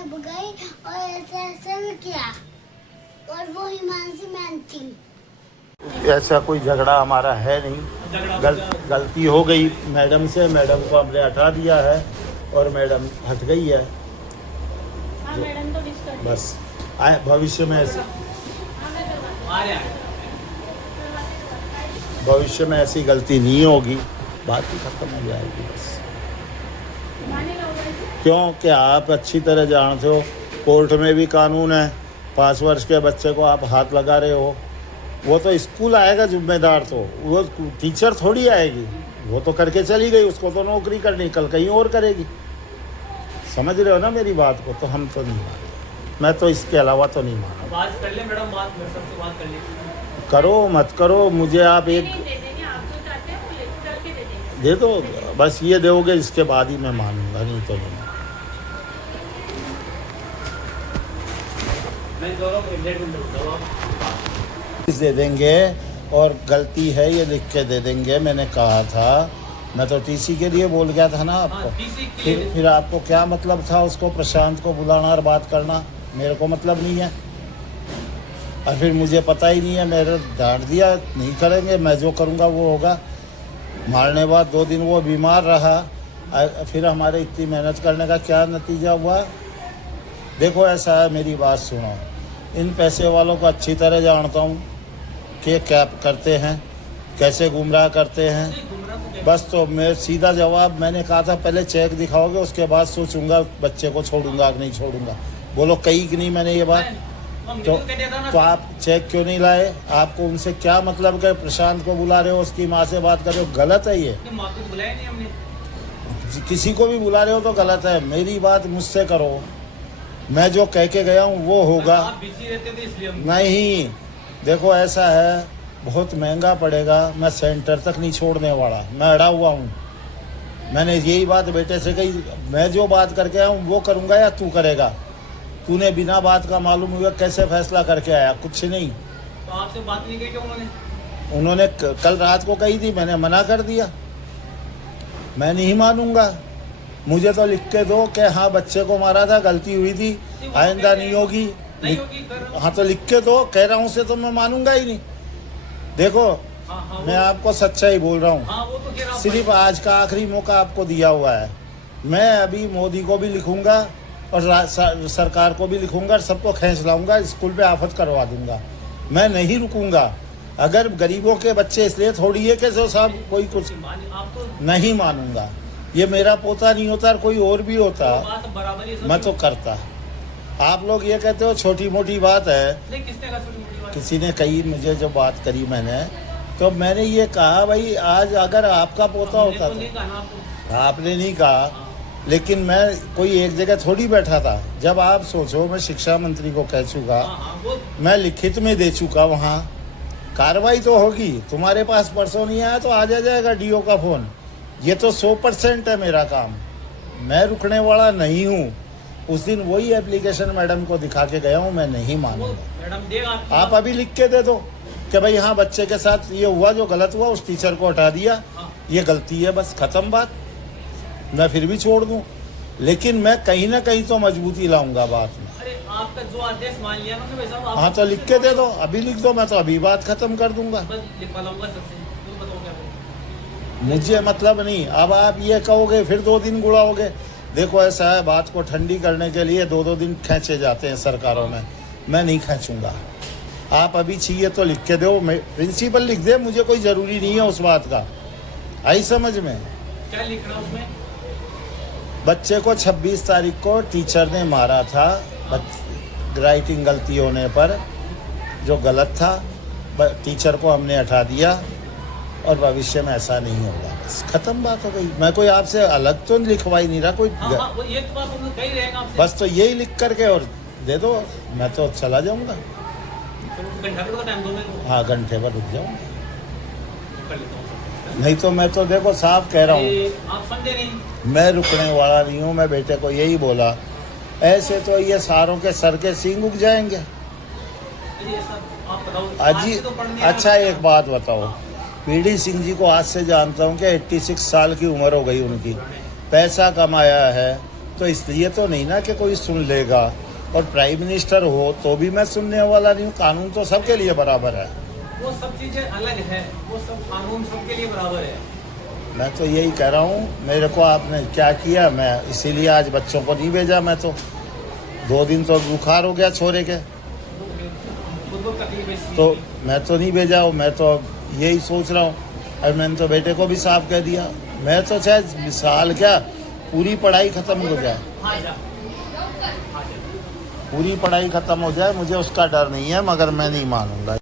सब गई और ऐसा ऐसा भी किया और वो हिमांशी मैन थी। ऐसा कोई झगड़ा हमारा है नहीं। गलती हो गई मैडम से, मैडम को हमने हटा दिया है और मैडम हट गई है। मैडम तो डिस्टर्ब बस भविष्य में ऐसी गलती नहीं होगी, बात ही खत्म हो जाएगी बस। क्योंकि आप अच्छी तरह जानते हो कोर्ट में भी कानून है, 5 वर्ष के बच्चे को आप हाथ लगा रहे हो, वो तो स्कूल आएगा जिम्मेदार, तो वो टीचर थोड़ी आएगी, वो तो करके चली गई, उसको तो नौकरी करनी, कल कहीं और करेगी। समझ रहे हो ना मेरी बात को? तो हम तो नहीं माने, मैं तो इसके अलावा तो नहीं माना। बात कर ले मैडम, बात मेरे सबसे बात कर ले। करो मत करो, मुझे आप एक दे देंगे, आप जो चाहते हैं वो करके दे देंगे। दे दो, बस ये दोगे, इसके बाद ही मैं मानूंगा, नहीं तो नहीं। मैं दोनों को 1.5 मिनट दो दे देंगे और गलती है ये लिख के दे देंगे। मैंने कहा था, मैं तो टीसी के लिए बोल गया था ना आपको। फिर आपको क्या मतलब था उसको प्रशांत को बुलाना और बात करना? मेरे को मतलब नहीं है, और फिर मुझे पता ही नहीं है, मेरे डांट दिया नहीं करेंगे, मैं जो करूँगा वो होगा। मारने बाद 2 दिन वो बीमार रहा, फिर हमारे इतनी मेहनत करने का क्या नतीजा हुआ? देखो ऐसा है, मेरी बात सुनो, इन पैसे वालों को अच्छी तरह जानता हूँ कि क्या करते हैं, कैसे गुमराह करते हैं। बस तो मैं सीधा जवाब, मैंने कहा था पहले चेक दिखाओगे, उसके बाद सोचूंगा बच्चे को छोड़ूंगा कि नहीं छोड़ूंगा। बोलो कही कि नहीं मैंने ये बात? तो आप चेक क्यों नहीं लाए? आपको उनसे क्या मतलब कि प्रशांत को बुला रहे हो, उसकी माँ से बात कर रहे हो? गलत है ये। बुलाया नहीं हमने, किसी को भी बुला रहे हो तो गलत है। मेरी बात मुझसे करो, मैं जो कह के गया हूँ वो होगा। आप बिजी रहते थे इसलिए नहीं, देखो ऐसा है, बहुत महंगा पड़ेगा, मैं सेंटर तक नहीं छोड़ने वाला, मैं अड़ा हुआ हूँ। मैंने यही बात बेटे से कही, मैं जो बात करके आया हूँ वो करूँगा या तू करेगा? तूने बिना बात का मालूम हुआ कैसे फैसला करके आया? कुछ नहीं। तो आपसे बात नहीं की क्या उन्होंने कल रात को कही थी, मैंने मना कर दिया, मैं नहीं मानूंगा। मुझे तो लिख के दो कि हाँ बच्चे को मारा था, गलती हुई थी, आइंदा नहीं होगी। हाँ तो लिख के दो, कह रहा हूँ से तो मैं मानूंगा ही नहीं। देखो मैं आपको सच्चाई बोल रहा हूँ, सिर्फ आज का आखिरी मौका आपको दिया हुआ है। मैं अभी मोदी को भी लिखूंगा और सरकार को भी लिखूंगा, सबको खींच लाऊंगा, स्कूल पे आफत करवा दूंगा। मैं नहीं रुकूंगा। अगर गरीबों के बच्चे इसलिए थोड़ी है कि जो साहब कोई कुछ नहीं मानूंगा। ये मेरा पोता नहीं होता, कोई और भी होता मैं तो करता। आप लोग ये कहते हो छोटी मोटी बात है, किसी ने कही मुझे, जो बात करी मैंने, तो मैंने ये कहा भाई आज अगर आपका पोता होता तो आपने नहीं कहा, लेकिन मैं कोई एक जगह थोड़ी बैठा था। जब आप सोचो, मैं शिक्षा मंत्री को कह चुका, मैं लिखित में दे चुका, वहाँ कार्रवाई तो होगी। तुम्हारे पास परसों नहीं आया तो आ जाएगा डीओ का फोन। ये तो 100% है मेरा काम, मैं रुकने वाला नहीं हूँ। उस दिन वही एप्लीकेशन मैडम को दिखा के गया हूँ, मैं नहीं मानूंगा। आप अभी लिख के दे दो कि भाई हाँ बच्चे के साथ ये हुआ, जो गलत हुआ उस टीचर को हटा दिया, ये गलती है, बस खत्म बात। मैं फिर भी छोड़ दूँ, लेकिन मैं कहीं ना कहीं तो मजबूती लाऊंगा बात में। अरे आपका जो आदेश मान लिया ना भाई साहब, हाँ तो लिख के दे दो, अभी लिख दो, मैं तो अभी बात खत्म कर दूंगा। मुझे मतलब नहीं। अब आप ये कहोगे फिर 2 दिन गुड़ाओगे। देखो ऐसा है, बात को ठंडी करने के लिए 2-2 दिन खींचे जाते हैं सरकारों में, मैं नहीं खींचूंगा। आप अभी चाहिए तो लिख के दो, प्रिंसिपल लिख दे, मुझे कोई ज़रूरी नहीं है उस बात का। आई समझ में? क्या लिखना उसमें? बच्चे को 26 तारीख को टीचर ने मारा था, राइटिंग गलती होने पर, जो गलत था, टीचर को हमने हटा दिया और भविष्य में ऐसा नहीं होगा। बस खत्म बात हो गई। मैं कोई आपसे अलग तो लिखवाई नहीं रहा कोई। ये तो बात हम लोग कही रहेगा आपसे। बस तो यही लिख करके और दे दो, मैं तो चला जाऊंगा। घंटा भर का टाइम दो मेरे को। हाँ घंटे भर रुक जाऊंगा, नहीं तो मैं तो देखो साफ कह रहा हूँ, आप समझे नहीं, मैं रुकने वाला नहीं हूँ। मैं बेटे को यही बोला, ऐसे तो ये सारों के सर के सींग उग जाएंगे। आप बताओ अजी अच्छा एक बात बताओ, पीडी सिंह जी को आज से जानता हूँ कि 86 साल की उम्र हो गई उनकी, पैसा कमाया है, तो इसलिए तो नहीं ना कि कोई सुन लेगा, और प्राइम मिनिस्टर हो तो भी मैं सुनने वाला नहीं हूँ। कानून तो सबके लिए बराबर है। वो सब चीजें अलग है, वो सब कानून सबके लिए बराबर है। मैं तो यही कह रहा हूँ, मेरे को आपने क्या किया, मैं इसीलिए आज बच्चों को नहीं भेजा। मैं तो 2 दिन तो बुखार हो गया छोरे के, खुद को तकलीफ है इस तो चीज़ की। मैं तो नहीं भेजा हूँ। मैं तो यही सोच रहा हूँ, और मैंने तो बेटे को भी साफ कह दिया, मैं तो चाहे साल क्या पूरी पढ़ाई ख़त्म हो जाए, हाँ जा, हाँ जा। पूरी पढ़ाई ख़त्म हो जाए, मुझे उसका डर नहीं है, मगर मैं नहीं मानूंगा।